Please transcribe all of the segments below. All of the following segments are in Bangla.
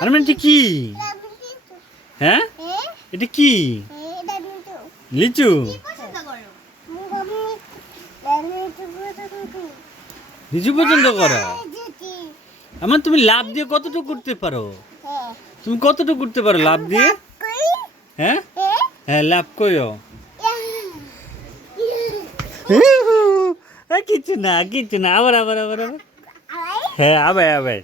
আরমান এটা কি? হ্যাঁ এটা কি? লিচু। লিচু পছন্দ করো? আমার তুমি লাভ দিয়ে কতটুকু করতে পারো? তুমি কতটুকু করতে পারো লাভ দিয়ে? হ্যাঁ হ্যাঁ লাভ করো। কিছু না কিছু না, আবার আবার আবার আবার। হ্যাঁ আবার আবার।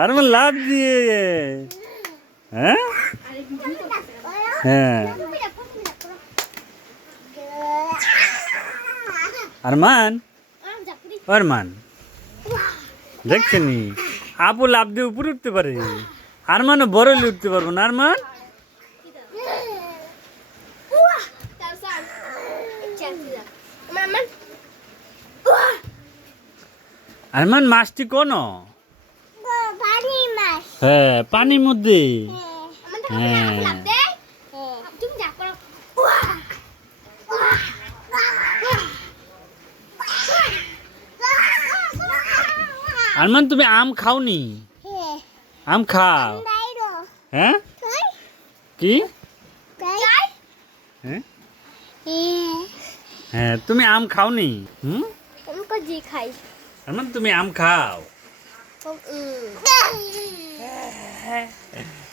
আর আমার লাভ দিয়ে। হ্যাঁ হ্যাঁ আরমান আরমান দেখছেন আপু লাভ দিয়ে উপরে উঠতে পারে, আরমানও বড় হলে উঠতে পারবো না। আরমান আরমান মাছটি কোন? হ্যাঁ পানির মধ্যে। হ্যাঁ আরমান তুমি আম খাওনি? আম খাও। হ্যাঁ কি? হ্যাঁ হ্যাঁ তুমি আম খাওনি? খাই আরমান তুমি আম খাও।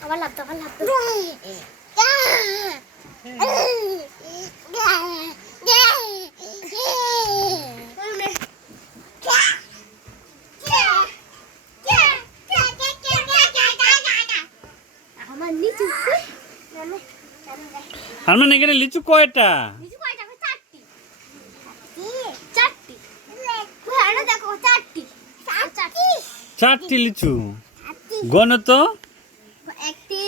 আবার লাভ আবার লাভ আমার নিচু আরমান এখানে লিচু কয়টা? নিচু কয়টা? চারটি চারটি দেখো চারটি চারটি চারটি লিচু গণ তো। একটি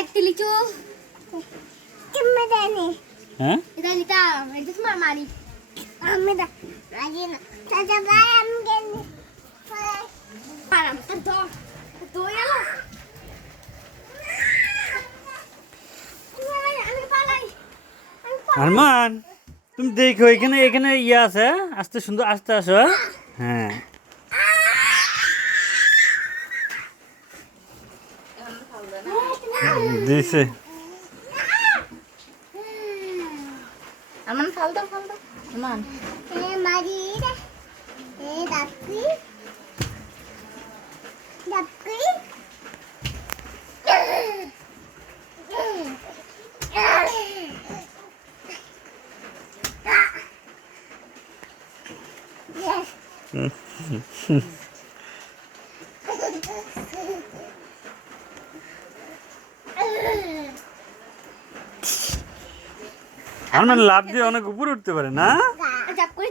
একটি লিচু হ্যাঁ এটা নিতাম, এটা তোমার মারি আমি দা রাজি না চাচা ভাই আমি গেলি পারাম তো তো এলো আমি পালাই। আরমান তুমি দেখো এখানে এখানে ইয়ে আছে, আস্তে সুন্দর আস্তে আসো। হ্যাঁ দিছে আমান ফাল দাও আমান মারি ডাকি ডাকি আরমান লাভ দিয়ে অনেক উপরে উঠতে পারে না? জাপ করে